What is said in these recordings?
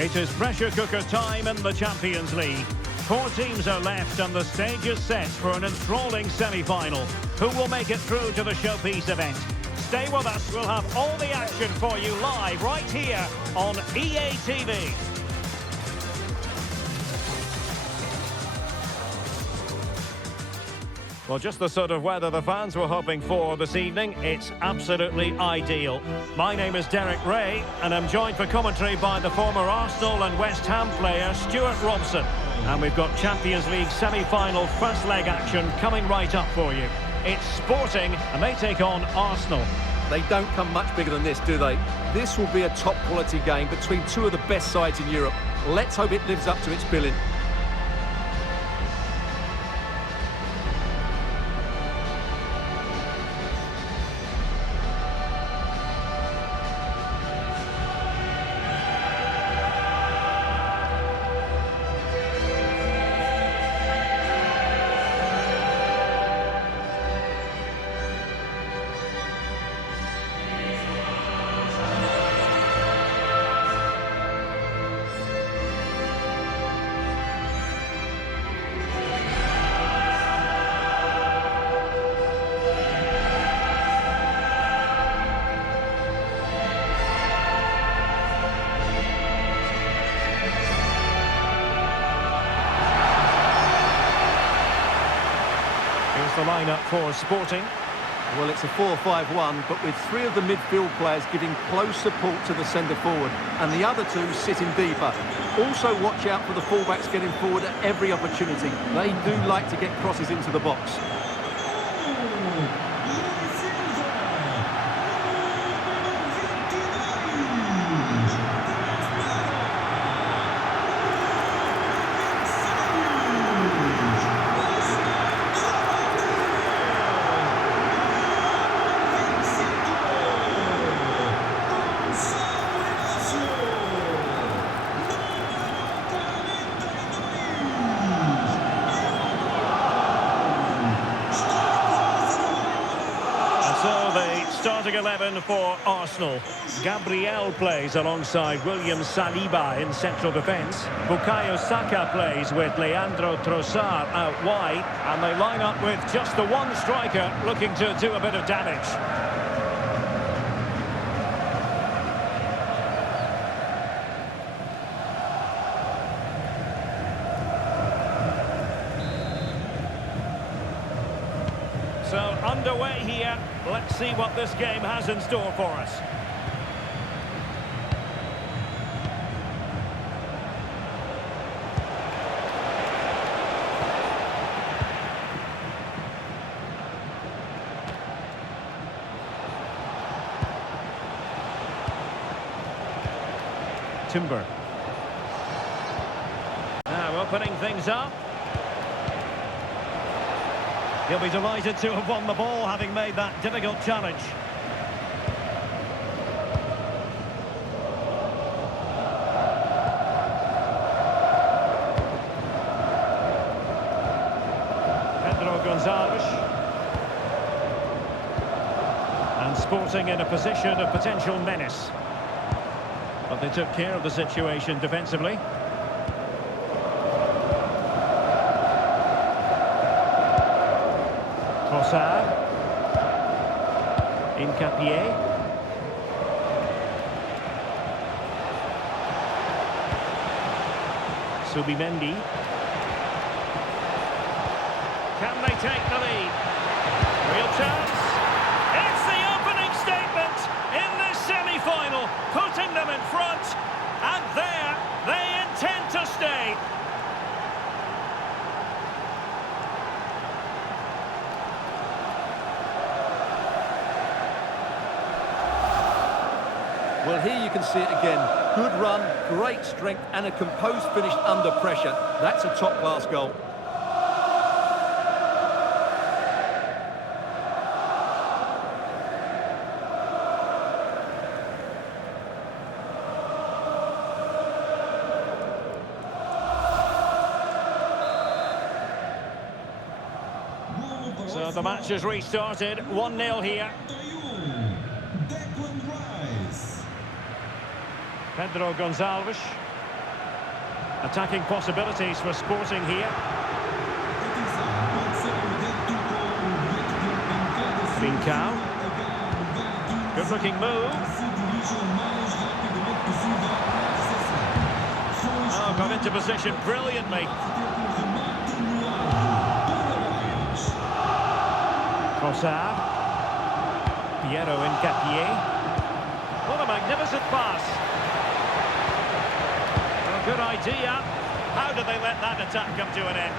It is pressure cooker time in the Champions League. 4 teams are left and the stage is set for an enthralling semi-final. Who will make it through to the showpiece event? Stay with us, we'll have all the action for you live right here on EA TV. Well, just the sort of weather the fans were hoping for this evening. It's absolutely ideal. My name is Derek Ray, and I'm joined for commentary by the former Arsenal and West Ham player Stuart Robson. And we've got Champions League semi-final first leg action coming right up for you. It's Sporting, and they take on Arsenal. They don't come much bigger than this, do they? This will be a top-quality game between two of the best sides in Europe. Let's hope it lives up to its billing. The lineup for Sporting. Well, it's a 4-5-1, but with 3 of the midfield players giving close support to the centre forward, and the other 2 sitting deeper. Also watch out for the fullbacks getting forward at every opportunity. They do like to get crosses into the box. Starting 11 for Arsenal. Gabriel plays alongside William Saliba in central defence. Bukayo Saka plays with Leandro Trossard out wide. And they line up with just the one striker looking to do a bit of damage. So underway here. Let's see what this game has in store for us. Timber. Now opening things up. He'll be delighted to have won the ball, having made that difficult challenge. Pedro Gonzalez. And Sporting in a position of potential menace. But they took care of the situation defensively. Trossard. Incapié. Subimendi. Can they take the lead? Real chance. It's the opening statement in this semi-final, putting them in front, and there they intend to stay. Well, here you can see it again. Good run, great strength, and a composed finish under pressure. That's a top-class goal. So the match has restarted, 1-0 here. Pedro Gonzalez. Attacking possibilities for Sporting here. Trincao. Good looking move. Oh, got into position brilliantly. Trossard. Piero Incapié. What a magnificent pass. Well, good idea. How did they let that attack come to an end?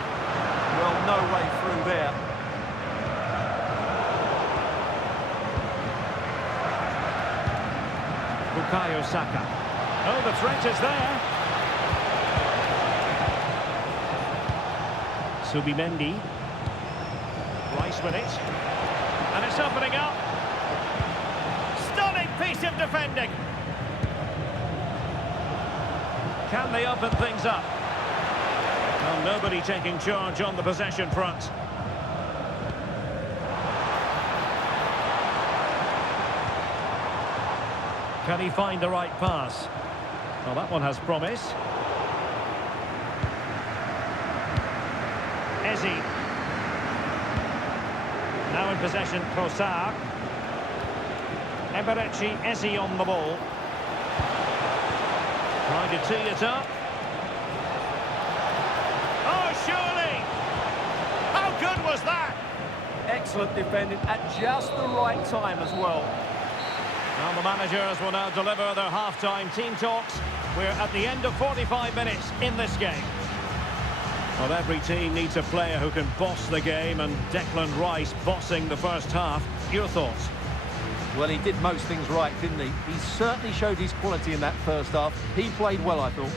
Well, no way through there. Bukayo Saka. Oh, the threat is there. Subimendi. Rice with it. And it's opening up. Stunning piece of defending. Can they open things up? Well, nobody taking charge on the possession front. Can he find the right pass? Well, that one has promise. Ezi. Now in possession, Trossard. Eberechi, Ezi on the ball. Trying to tee it up. Oh, surely! How good was that? Excellent defending at just the right time as well. Well, the managers will now deliver their half-time team talks. We're at the end of 45 minutes in this game. Well, every team needs a player who can boss the game, and Declan Rice bossing the first half. Your thoughts? Well, he did most things right, didn't he? He certainly showed his quality in that first half. He played well, I thought.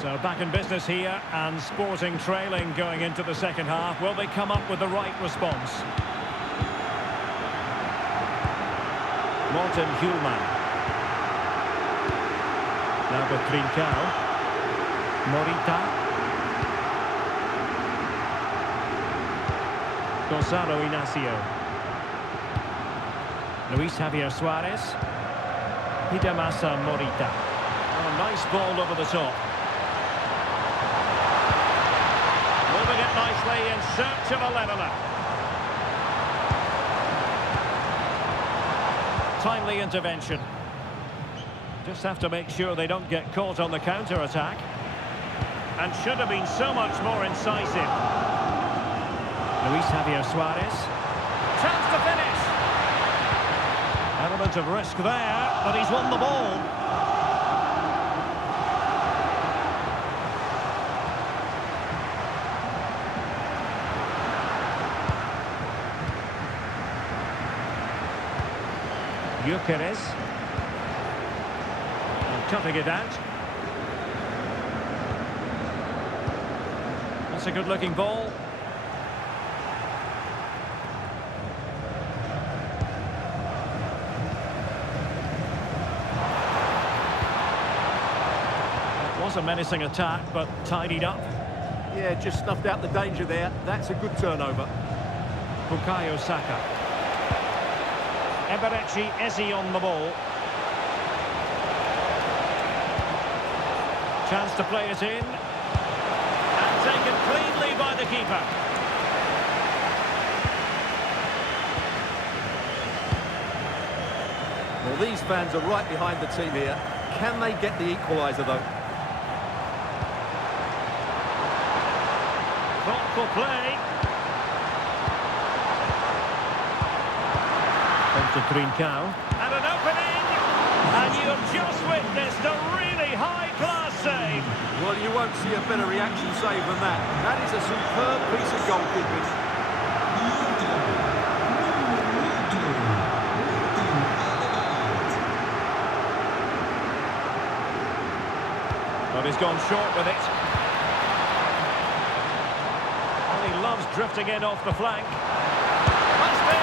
So back in business here, and Sporting trailing going into the second half. Will they come up with the right response? Morten Hjulman. Now with Trincao. Morita. Gonzalo Inacio. Luis Javier Suarez. Hidemasa Morita. Oh, nice ball over the top. Moving it nicely in search of a leveller. Timely intervention. Just have to make sure they don't get caught on the counter-attack. And should have been so much more incisive. Luis Javier Suarez. Chance to finish. Element of risk there, but he's won the ball. Gyökeres. And cutting it out. That's a good-looking ball. It was a menacing attack, but tidied up. Yeah, just snuffed out the danger there. That's a good turnover. Bukayo Saka. Eberechi, Ezi on the ball. Chance to play it in. And taken cleanly by the keeper. Well, these fans are right behind the team here. Can they get the equaliser, though? Thoughtful play. To Trincao. And an opening! And you have just witnessed a really high-class save. Well, you won't see a better reaction save than that. That is a superb piece of goalkeeping. But he's gone short with it. Well, he loves drifting in off the flank. Must be!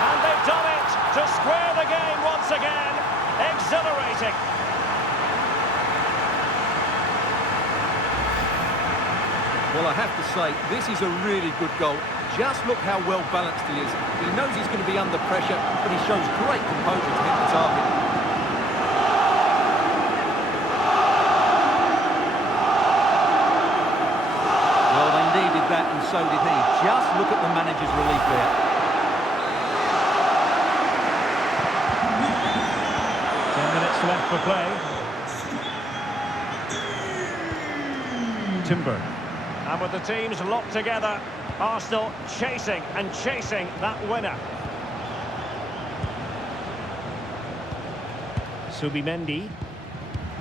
And they've done it to square the game once again. Exhilarating. Well, I have to say, this is a really good goal. Just look how well balanced he is. He knows he's going to be under pressure, but he shows great composure to hit the target. Well, they needed that, and so did he. Just look at the manager's relief there. 10 minutes left for play. Timber. And with the teams locked together, Arsenal chasing and chasing that winner. Subimendi.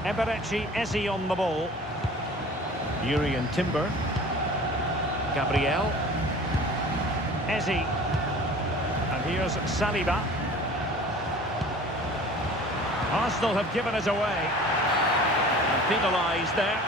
Eberechi Eze on the ball. Yuri and Timber. Gabriel. Eze. And here's Saliba. Arsenal have given us away. And penalised there.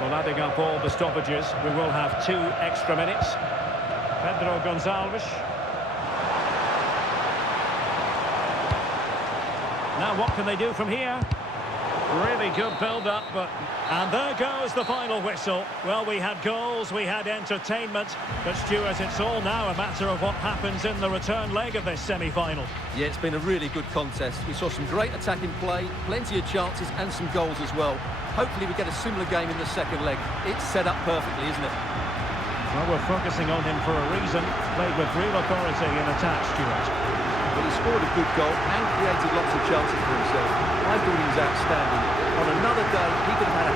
Well, adding up all the stoppages, we will have 2 extra minutes. Pedro Gonçalves. Now what can they do from here? Really good build-up, and there goes the final whistle. Well, we had goals, we had entertainment, but Stuart, it's all now a matter of what happens in the return leg of this semi-final. Yeah, it's been a really good contest. We saw some great attacking play, plenty of chances and some goals as well. Hopefully we get a similar game in the second leg. It's set up perfectly, isn't it? Well, we're focusing on him for a reason. Played with real authority in attack, Stuart. But he scored a good goal and created lots of chances for himself. I thought he was outstanding. On another day, he could have had a